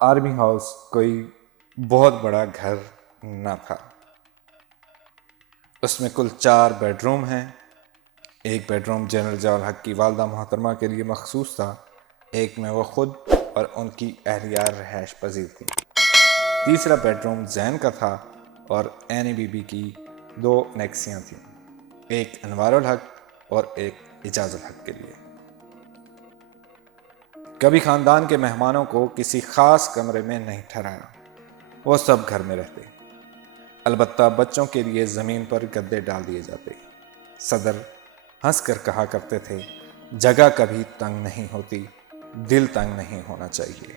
Army house کوئی بہت بڑا گھر نہ تھا۔ اس میں کل 4 بیڈ روم ہیں۔ ایک بیڈ روم جنرل ضیاء الحق کی والدہ محترمہ کے لیے مخصوص تھا، ایک میں وہ خود اور ان کی اہلیہ رہائش پذیر تھی۔ تیسرا بیڈ روم زین کا تھا اور اینی بی بی کی 2 نیکسیاں تھیں، ایک انوار الحق اور ایک اعجاز الحق کے لیے۔ کبھی خاندان کے مہمانوں کو کسی خاص کمرے میں نہیں ٹھہرایا، وہ سب گھر میں رہتے، البتہ بچوں کے لیے زمین پر گدے ڈال دیے جاتے۔ صدر ہنس کر کہا کرتے تھے، جگہ کبھی تنگ نہیں ہوتی، دل تنگ نہیں ہونا چاہیے۔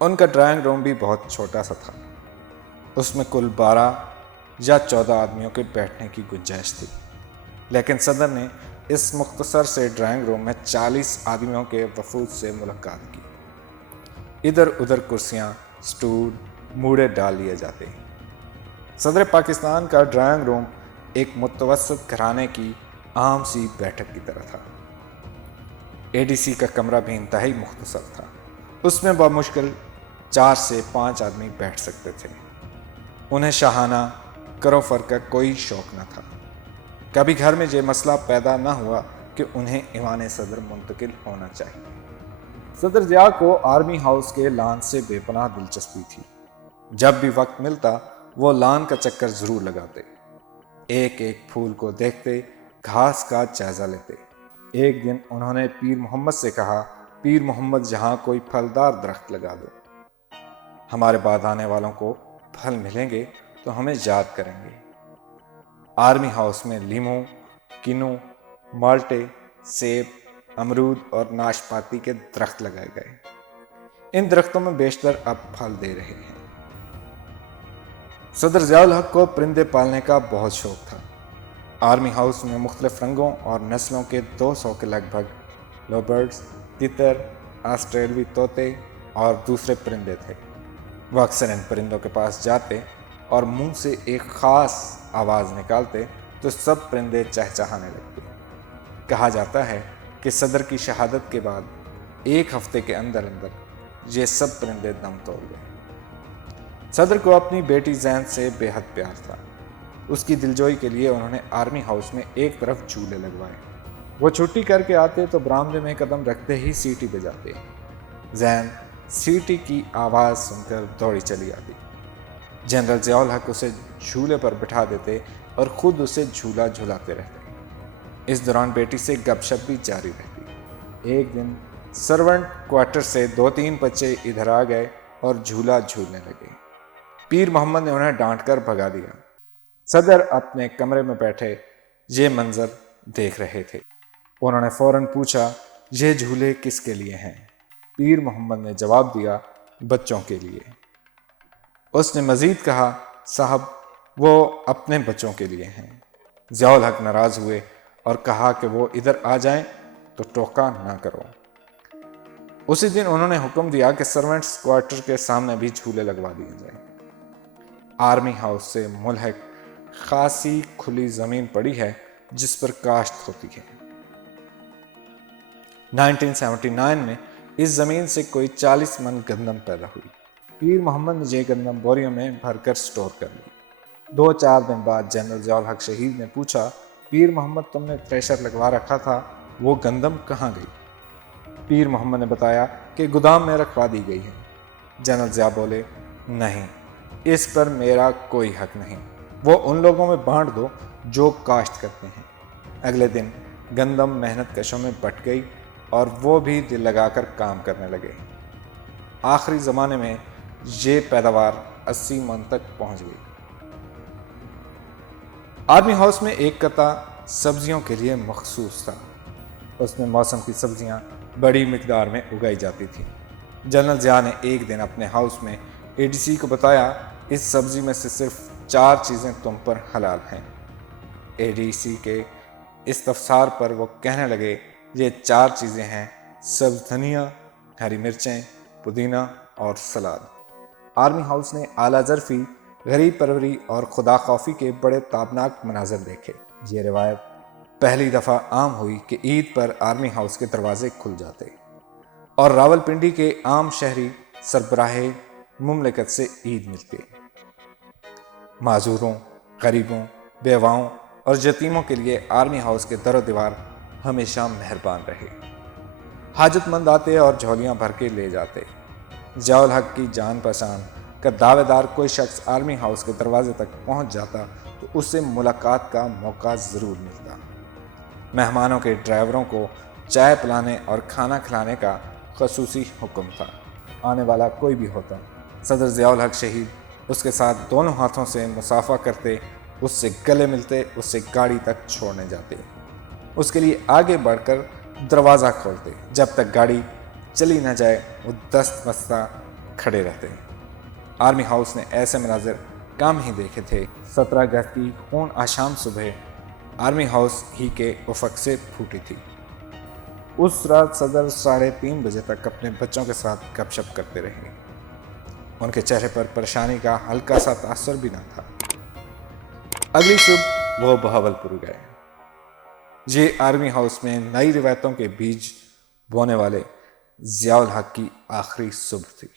ان کا ڈرائنگ روم بھی بہت چھوٹا سا تھا، اس میں کل 12 یا 14 آدمیوں کے بیٹھنے کی گنجائش تھی، لیکن صدر نے اس مختصر سے ڈرائنگ روم میں 40 آدمیوں کے وفود سے ملاقات کی۔ ادھر ادھر کرسیاں، سٹول، موڑے ڈال لیے جاتے۔ صدر پاکستان کا ڈرائنگ روم ایک متوسط گھرانے کی عام سی بیٹھک کی طرح تھا۔ اے ڈی سی کا کمرہ بھی انتہائی مختصر تھا، اس میں بمشکل 4 سے 5 آدمی بیٹھ سکتے تھے۔ انہیں شاہانہ کرو فر کا کوئی شوق نہ تھا۔ کبھی گھر میں یہ مسئلہ پیدا نہ ہوا کہ انہیں ایوان صدر منتقل ہونا چاہیے۔ صدر ضیاء کو آرمی ہاؤس کے لان سے بے پناہ دلچسپی تھی۔ جب بھی وقت ملتا وہ لان کا چکر ضرور لگاتے، ایک ایک پھول کو دیکھتے، گھاس کا جائزہ لیتے۔ ایک دن انہوں نے پیر محمد سے کہا، پیر محمد یہاں کوئی پھلدار درخت لگا دو، ہمارے بعد آنے والوں کو پھل ملیں گے تو ہمیں یاد کریں گے۔ آرمی ہاؤس میں لیموں، کنو، مالٹے، سیب، امرود اور ناشپاتی کے درخت لگائے گئے۔ ان درختوں میں بیشتر اب پھل دے رہے ہیں۔ صدر ضیاء الحق کو پرندے پالنے کا بہت شوق تھا۔ آرمی ہاؤس میں مختلف رنگوں اور نسلوں کے 200 کے لگ بھگ لو برڈز، تتر، آسٹریلوی طوطے اور دوسرے پرندے تھے۔ وہ اکثر ان پرندوں کے پاس جاتے اور منہ سے ایک خاص آواز نکالتے تو سب پرندے چہچہانے لگتے۔ کہا جاتا ہے کہ صدر کی شہادت کے بعد 1 ہفتے کے اندر یہ سب پرندے دم توڑ گئے۔ صدر کو اپنی بیٹی زین سے بے حد پیار تھا۔ اس کی دلجوئی کے لیے انہوں نے آرمی ہاؤس میں ایک طرف جھولے لگوائے۔ وہ چھٹی کر کے آتے تو برآمدے میں قدم رکھتے ہی سیٹی بجاتے۔ زین سیٹی کی آواز سن کر دوڑی چلی آتی۔ جنرل ضیاء الحق اسے جھولے پر بٹھا دیتے اور خود اسے جھولا جھلاتے رہتے۔ اس دوران بیٹی سے گپ شپ بھی جاری رہتی۔ ایک دن سرونٹ کوارٹر سے 2-3 بچے ادھر آ گئے اور جھولا جھولنے لگے۔ پیر محمد نے انہیں ڈانٹ کر بھگا دیا۔ صدر اپنے کمرے میں بیٹھے یہ منظر دیکھ رہے تھے۔ انہوں نے فوراً پوچھا، یہ جھولے کس کے لیے ہیں؟ پیر محمد نے جواب دیا، بچوں کے لیے۔ اس نے مزید کہا، صاحب وہ اپنے بچوں کے لیے ہیں۔ ضیاء الحق ناراض ہوئے اور کہا کہ وہ ادھر آ جائیں تو ٹوکا نہ کرو۔ اسی دن انہوں نے حکم دیا کہ سرونٹس کوارٹر کے سامنے بھی جھولے لگوا دیے جائیں۔ آرمی ہاؤس سے ملحق خاصی کھلی زمین پڑی ہے جس پر کاشت ہوتی ہے۔ 1979 میں اس زمین سے کوئی 40 من گندم پیدا ہوئی۔ پیر محمد نے یہ گندم بوریوں میں بھر کر سٹور کر لی۔ 2-4 دن بعد جنرل ضیاء الحق شہید نے پوچھا، پیر محمد تم نے تھریشر لگوا رکھا تھا، وہ گندم کہاں گئی؟ پیر محمد نے بتایا کہ گودام میں رکھوا دی گئی ہے۔ جنرل ضیاء بولے، نہیں، اس پر میرا کوئی حق نہیں، وہ ان لوگوں میں بانٹ دو جو کاشت کرتے ہیں۔ اگلے دن گندم محنت کشوں میں بٹ گئی اور وہ بھی دل لگا کر کام کرنے لگے۔ آخری زمانے میں یہ پیداوار 80 من تک پہنچ گئی۔ آرمی ہاؤس میں ایک قطع سبزیوں کے لیے مخصوص تھا، اس میں موسم کی سبزیاں بڑی مقدار میں اگائی جاتی تھیں۔ جنرل ضیاء نے ایک دن اپنے ہاؤس میں اے ڈی سی کو بتایا، اس سبزی میں سے صرف 4 چیزیں تم پر حلال ہیں۔ اے ڈی سی کے استفسار پر وہ کہنے لگے، یہ 4 چیزیں ہیں، سبز دھنیا، ہری مرچیں، پودینہ اور سلاد۔ آرمی ہاؤس نے اعلیٰ ظرفی، غریب پروری اور خدا خوفی کے بڑے تابناک مناظر دیکھے۔ یہ روایت پہلی دفعہ عام ہوئی کہ عید پر آرمی ہاؤس کے دروازے کھل جاتے اور راولپنڈی کے عام شہری سربراہ مملکت سے عید ملتی۔ معذوروں، غریبوں، بیواؤں اور یتیموں کے لیے آرمی ہاؤس کے در و دیوار ہمیشہ مہربان رہے۔ حاجت مند آتے اور جھولیاں بھر کے لے جاتے۔ ضیاء الحق کی جان پہچان کا دعوے دار کوئی شخص آرمی ہاؤس کے دروازے تک پہنچ جاتا تو اس سے ملاقات کا موقع ضرور ملتا۔ مہمانوں کے ڈرائیوروں کو چائے پلانے اور کھانا کھلانے کا خصوصی حکم تھا۔ آنے والا کوئی بھی ہوتا، صدر ضیاء الحق شہید اس کے ساتھ دونوں ہاتھوں سے مصافحہ کرتے، اس سے گلے ملتے، اس سے گاڑی تک چھوڑنے جاتے، اس کے لیے آگے بڑھ کر دروازہ کھولتے۔ جب تک گاڑی چلی نہ جائے وہ دست بستہ کھڑے رہتے۔ آرمی ہاؤس نے ایسے مناظر کم ہی دیکھے تھے۔ 17 اگست کی خون آشام صبح آرمی ہاؤس ہی کے افق سے پھوٹی تھی۔ اس رات صدر 3:30 بجے تک اپنے بچوں کے ساتھ گپ شپ کرتے رہے۔ ان کے چہرے پر پریشانی کا ہلکا سا تاثر بھی نہ تھا۔ اگلی صبح وہ بہاولپور گئے۔ یہ آرمی ہاؤس میں نئی روایتوں کے بیج بونے والے ضیاء الحق کی آخری صبح تھی۔